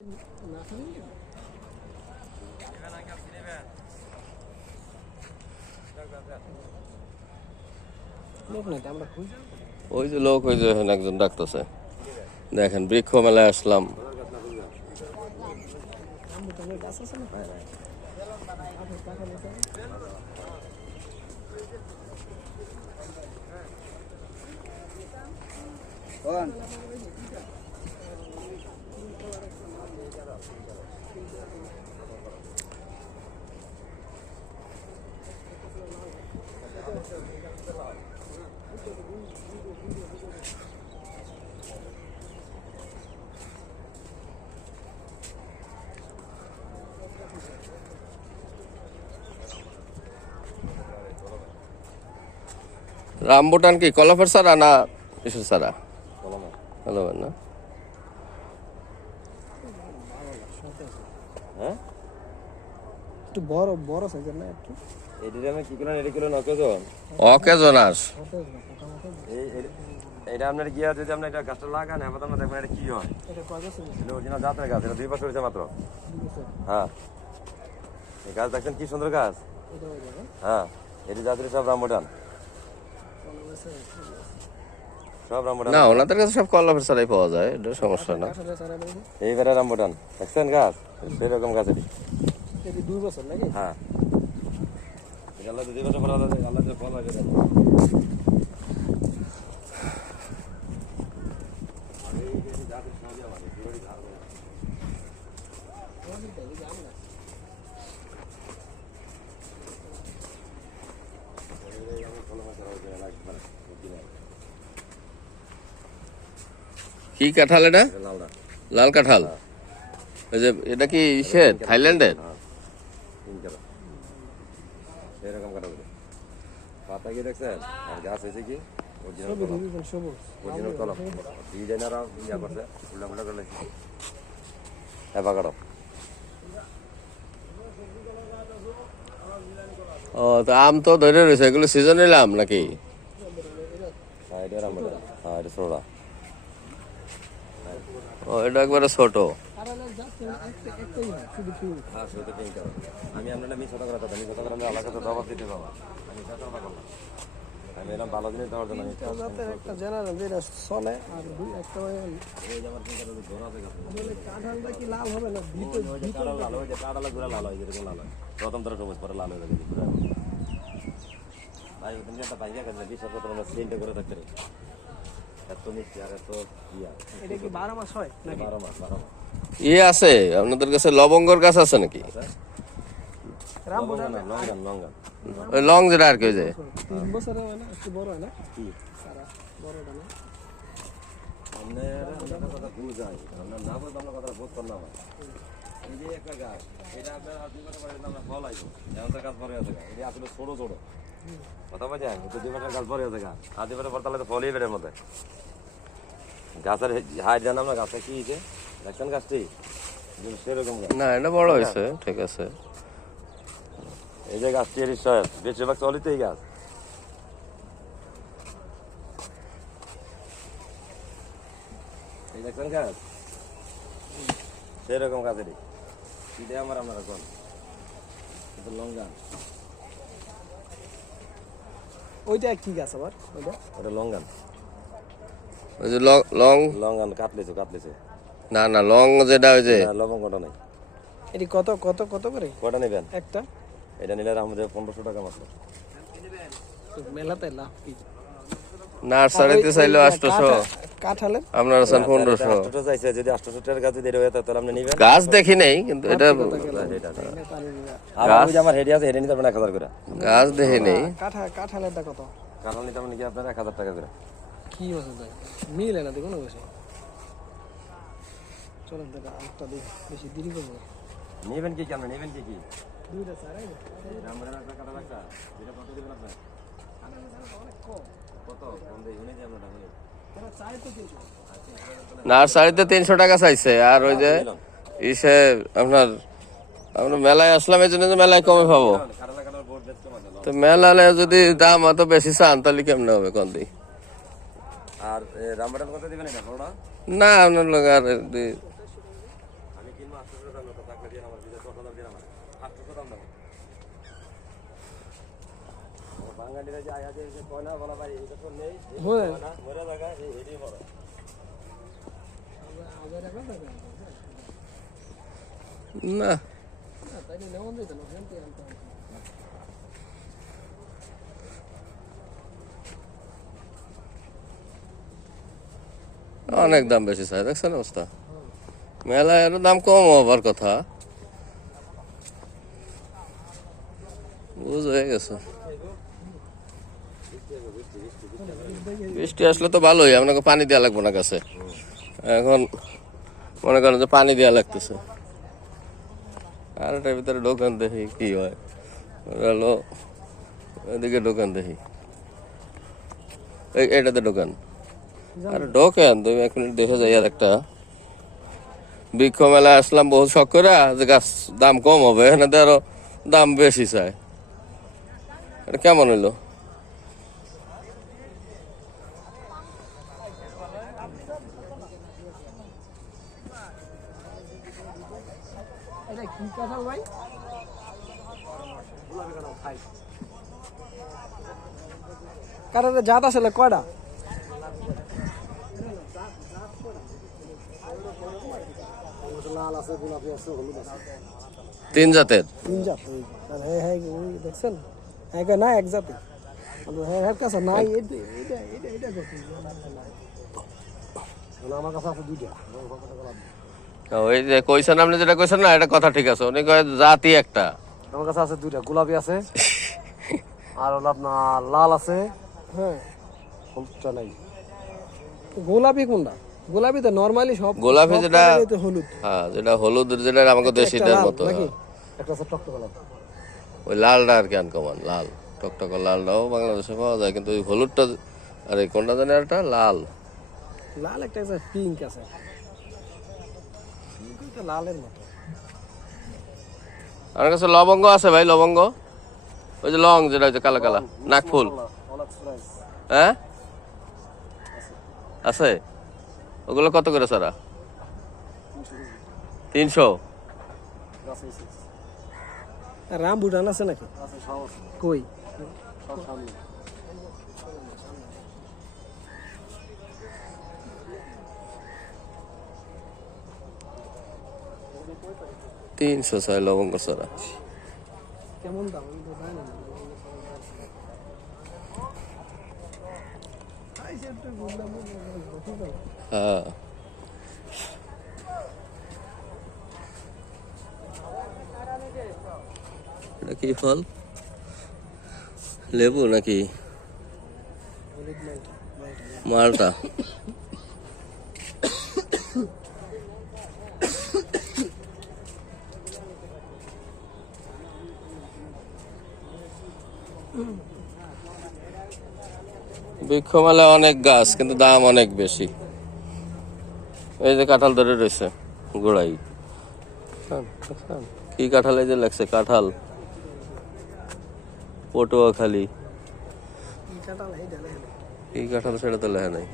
ওই যে লোক ওই যে একজন ডাকতেছে, দেখেন বৃক্ষ মেলায় আসলাম। রামবুটান কি কলাফের সারা না কিসের সারা? কলমের না? হ্যাঁ একটু বড় বড় সাইজের না একটু এটি আমি কি করলাম এটা কিলো নকেজন অকেজনাস। এটা আপনার গিয়া যদি আপনি এটা গাছটা লাগান এবার আমরা দেখবেন এটা কি হয়। এটা কয় বছর এটা অরিজিনাল জাতের গাছ, এটা 2 বছর হয়েছে মাত্র। হ্যাঁ এই গাছ দেখছেন কি সুন্দর গাছ। এটা হয়ে যাবে হ্যাঁ এটি জাতের সব রামবুটান, সব রামবুটান। না, ওনাদের কাছে সব কলাফের সারাই পাওয়া যায়, এটা সমস্যা না। এইবারে রামবুটান দেখছেন গাছ, সেরকম গাছ এটি। এটি 2 বছর নাকি? হ্যাঁ আল্লাহ 2 বছর ফল আছে, আল্লাহ যে ফল আছে কি কাঁঠাল এটা? লালটা লাল কাঁঠাল। ওই যে এটা কি ইসের থাইল্যান্ডের? এরকম কাটা পাতা কি দেখছেন আর গাছ হয়েছে কি অরিজিনাল কলম ডিজাইনার ইয়া করছে উল্টা উল্টা করে লাগছে। হ্যাঁ বাগাড়ো ও, তো আম তো ধরে রয়েছে, এগুলো সিজনাল আম নাকি? হ্যাঁ এটা রামবুটান, হ্যাঁ এটা ছোড়া। ও, এটা একবারে ছোট। হ্যাঁ শুধু পিঙ্ক কালার। আমি আপনার মিস কথা করা কথা মিস কথা করে আল্লাহ কাছে জবাব দিতে পারবো। আমি কথা করলাম, আমি এলাম ভালো জিনিস দেওয়ার জন্য। একটা জেনারেল যেটা চলে আর দুই একটা এই যে আমার পিঙ্ক কালার ধরা আছে গাছ। আসলে কাঁঠালটা কি লাল হবে না ওই যে কালো লাল, ওই যে কাঁঠালা ঘুরা লাল হয়, যেরকম লাল হয় প্রথম ধরে সবুজ পরে লাল হয়ে যাবে ঘুরা। ভাই তুমি একটা ভাইয়া কাছে বিশ্বাস করতে আমরা সেন্টে করে থাকতে পারি। এত মিষ্টি আর এত ইয়া। এটা কি 12 মাস হয় নাকি? 12 মাস 12 মাস। ইয়ে আছে আপনাদের কাছে? লবঙ্গর গাছ আছে নাকি? রামবুটান লঙ্গান লঙ্গান ওই লং যেটা আর কি, ওই যে 3 বছরের হয় না, একটু বড় হয় না কি সারা বড়টা না? আপনার কথা বুঝাই, আমরা না বলতে আমরা কথা বুঝতাম না। এই যে একটা গাছ, এটা আপনার 2 বছর পরে আমরা ফল আইব, এমন তো গাছ ভরে আছে। এটা আসলে ছোট ছোট কথা বলছেন, এটা 2 বছর গাছ ভরে আছে। গাছ আর 2 বছর পর তাহলে তো ফলই বেড়ের মধ্যে। গাছের হাইট জানাম না, গাছটা কি হয়েছে দেখছেন গাছটি সেরকম গাছ না, এটা বড় হয়েছে, ঠিক আছে। এই যে গাছটি এর বেশিরভাগ চলিত এই গাছ। এই দেখছেন গাছ সেরকম গাছ এটি এটা আমার আপনারা কোন এটা লঙ্গান। ওইটা কি গাছ আবার? ওটা লঙ্গান, ওই যে লং। লঙ্গান কাটলেছে কাটলেছে। না না, লং যেটা ওই যে লবঙ্গটা নাই। এটি কত কত কত করে কটা নেবেন? একটা? এটা নিলে আমাদের 1500 টাকা মাত্র। মেলাতে লাভ কি? নার্সারিতে চাইলো 800, কাঁঠালের আপনার আছেন 1500। 800 চাইছে, যদি 800 টাকার গাছ যদি হয়ে তাহলে আপনি নেবেন। গাছ দেখি নেই কিন্তু এটা আর ওই যে আমার হেডি আছে, হেডি নিতে আপনার 1000 করে। গাছ দেখি নেই। কাঁঠালেরটা কত? কাঁঠাল নিতে আপনি কি আপনার 1000 টাকা করে। কি বলছেন ভাই, মিলে না দেখুন বেশি। চলেন দাদা আরেকটা দেখি, বেশি দেরি করবো না। নেবেন কি কেন নেবেন কি কি দুইটা চারাই আমরা একটা কাটা লাগতা যেটা কত দিবেন আপনি? অনেক কম। কত কম দেই শুনে যে আমরা টাকা নেই। তারা চাই তো 300। নার্সারিতে 300 টাকা চাইছে। আর ওই যে ইসে আপনার মেলায় আসলাম, এই জন্য তো মেলায় কমে পাবো। কাটালা কাটার বোর্ড বেচতে মাত্র। তো মেলালে যদি দাম এত বেশি চান তাহলে কেমনে হবে কোন দিই? আর রামবাটান কত দিবেন এটা বড়টা? না, আপনার লোক আর আমি 800 দাম তো টাকা দিয়ে আমার দিলে 10000 দিয়ে আমার 800 দাম দাও ও বাঙালিরা যে আয়া যে কয়না বলা ভাই এটা তো নেই হ্যাঁ না মরে জায়গা এই বড় আবার রাখা যাবে না না তাই নেওয়া যায় না হেনতে আনতে অনেক দাম বেশি চাই, দেখছেন অবস্থা। মেলায় এর দাম কম হবার কথা, বুঝ হয়ে গেছে। বৃষ্টি আসলে তো ভালোই, আপনাকে পানি দেওয়া লাগবে না কাছে। এখন মনে করেন যে পানি দেওয়া লাগতেছে। আর এটার ভিতরে দোকান দেখি কি হয়, হলো এদিকে দোকান দেখি, এটাতে দোকান। আর ঢোকেন তুমি 1 মিনিট দেখে যাই। আর একটা বৃক্ষ মেলায় আসলাম বহু শখ করে যে গাছ দাম কম হবে, এখানে তো আরো দাম বেশি চায়। এটা কেমন হইলো? এটা কি কাঁঠাল ভাই? কাঁঠালের জাত আছে কয়টা? লাল আছে, গোলাপি আছে, হলুদ আছে। 3 জাতের। 3 জাত। আর হ্যাঁ হ্যাঁ ওই দেখছেন হ্যাঁ না এক জাতে হ্যাঁ হ্যাঁ কাছে নাই। এটা করতে আমার কাছে আছে 2টা। ওই যে কইছেন আপনি যেটা কইছেন না, এটা কথা ঠিক আছে। উনি কয় জাতি একটা। আমার কাছে আছে 2টা, গোলাপি আছে আর হলো আপনার লাল আছে। হ্যাঁ হলুদটা নাই। গোলাপি কোনটা? গোলাপি তো নরমালি সব গোলাপি সব যেটা কালারেই তো হলুদ। হ্যাঁ, যেটা হলুদ, যেটা আমাকে দেশিটার লাল মতো। নাকি? একটা আছে টকটকে লাল। ওই লালটা আর কি আনকমন, লাল টকটক লালটাও বাংলাদেশে পাওয়া যায়, কিন্তু ওই হলুদটা আর এই কোনটা জানি একটা লাল। লাল একটা আছে, পিঙ্ক আছে। পিঙ্ক তো লালের মতো। আমার কাছে লবঙ্গ আছে ভাই, লবঙ্গ। ওই যে লং যেটা হচ্ছে কালা কালা নাকফুল। অনেক প্রাইস। হ্যাঁ আছে। ওগুলো কত করে সারা? 300। গাছ আছে। আর রামবুটান আছে নাকি? আছে সব আছে। কই? সব সামনে। 300 চাই লবঙ্গ সারা। কেমন দাম আমি তো জানি না। হ্যাঁ, এটা কি ফল? লেবু নাকি মালটা? বৃক্ষমেলায় অনেক গাছ, কিন্তু দাম অনেক বেশি। এই যে কাঁঠাল ধরে রয়েছে গোড়াই। কি কাঁঠাল? এই যে লাগছে কাঁঠাল, পটুয়াখালী। কাঁঠাল এই ডালে কি কাঁঠাল সেটা তো লেখা নাই।